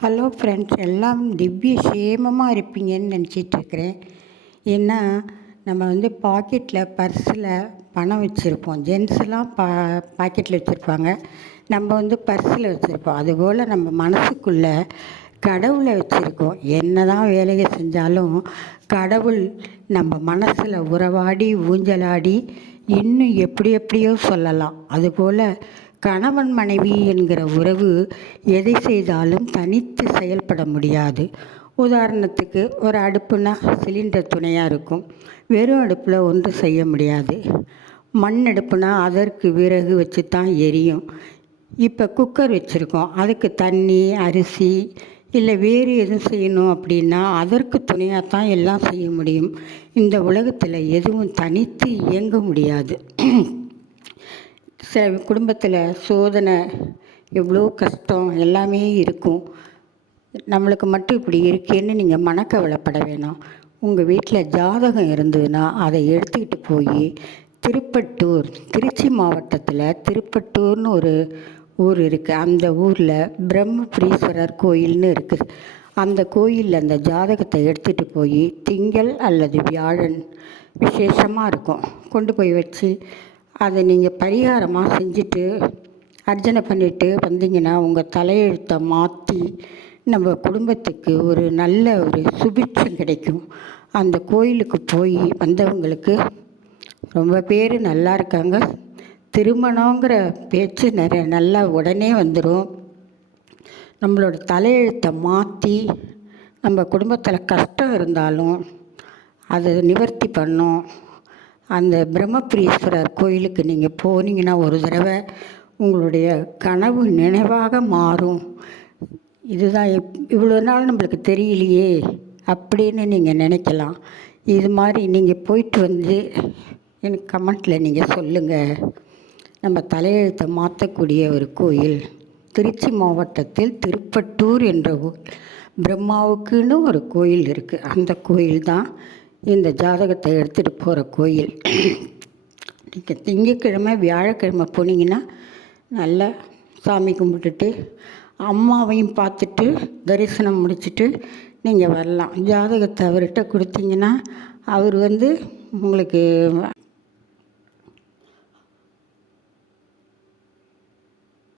Hello friends எல்லாம் திவ்ய சேமமாக இருப்பீங்கன்னு நினச்சிட்டு இருக்கிறேன். ஏன்னா நம்ம வந்து பாக்கெட்டில் பர்ஸில் பணம் வச்சுருப்போம். ஜென்ஸ்லாம் பா பாக்கெட்டில் வச்சுருப்பாங்க. நம்ம வந்து பர்ஸில் வச்சுருப்போம். அதுபோல் நம்ம மனசுக்குள்ளே கடவுளை வச்சுருக்கோம். என்ன தான் வேலையை செஞ்சாலும் கடவுள் நம்ம மனசில் உறவாடி ஊஞ்சலாடி இன்னும் எப்படி எப்படியோ சொல்லலாம். அதுபோல் கணவன் மனைவி என்கிற உறவு எதை செய்தாலும் தனித்து செயல்பட முடியாது. உதாரணத்துக்கு ஒரு அடுப்புனா சிலிண்டர் துணையாக இருக்கும். வெறும் அடுப்பில் ஒன்றும் செய்ய முடியாது. மண் அடுப்புனா அதற்கு விறகு வச்சு தான் எரியும். இப்போ குக்கர் வச்சுருக்கோம். அதுக்கு தண்ணி அரிசி இல்லை வேறு எதுவும் செய்யணும் அப்படின்னா அதற்கு துணையாக தான் எல்லாம் செய்ய முடியும். இந்த உலகத்தில் எதுவும் தனித்து இயங்க முடியாது. சில குடும்பத்தில் சோதனை எவ்வளோ கஷ்டம் எல்லாமே இருக்கும். நம்மளுக்கு மட்டும் இப்படி இருக்கேன்னு நீங்கள் மனக்கவலைப்பட வேணாம். உங்கள் வீட்டில் ஜாதகம் இருந்ததுன்னா அதை எடுத்துக்கிட்டு போய் திருப்பட்டூர் திருச்சி மாவட்டத்தில் திருப்பட்டூர்னு ஒரு ஊர் இருக்குது அந்த ஊரில் பிரம்மபுரீஸ்வரர் கோயில்னு இருக்குது அந்த கோயிலில் அந்த ஜாதகத்தை எடுத்துகிட்டு போய் திங்கள் அல்லது வியாழன் விசேஷமாக இருக்கும். கொண்டு போய் வச்சு அதை நீங்கள் பரிகாரமாக செஞ்சுட்டு அர்ச்சனை பண்ணிவிட்டு வந்தீங்கன்னா உங்கள் தலையெழுத்தை மாற்றி நம்ம குடும்பத்துக்கு ஒரு நல்ல ஒரு சுபிட்சம் கிடைக்கும். அந்த கோயிலுக்கு போய் வந்தவங்களுக்கு ரொம்ப பேர் நல்லா இருக்காங்க. திருமணங்கிற பேச்சு நிறைய நல்லா உடனே வந்துடும் நம்மளோட தலையெழுத்தை மாற்றி நம்ம குடும்பத்தில் கஷ்டம் இருந்தாலும் அதை நிவர்த்தி பண்ணும். அந்த பிரம்மபுரீஸ்வரர் கோயிலுக்கு நீங்கள் போனீங்கன்னா ஒரு தடவை உங்களுடைய கனவு நினைவாக மாறும். இதுதான் எப் இவ்வளோ நாள் நம்மளுக்கு தெரியலையே அப்படின்னு நீங்கள் நினைக்கலாம். இது மாதிரி நீங்கள் போயிட்டு வந்து எனக்கு கமெண்ட்டில் நீங்கள் சொல்லுங்கள் நம்ம தலையெழுத்தை மாற்றக்கூடிய ஒரு கோயில் திருச்சி மாவட்டத்தில் திருப்பட்டூர் என்ற ஊர் பிரம்மாவுக்குன்னு ஒரு கோயில் இருக்குது அந்த கோயில் தான் இந்த ஜாதகத்தை எடுத்துகிட்டு போகிற கோயில். நீங்கள் திங்கக்கிழமை வியாழக்கிழமை போனீங்கன்னா நல்லா சாமி கும்பிட்டுட்டு அம்மாவையும் பார்த்துட்டு தரிசனம் முடிச்சுட்டு நீங்கள் வரலாம். ஜாதகத்தை அவர்கிட்ட கொடுத்தீங்கன்னா அவர் வந்து உங்களுக்கு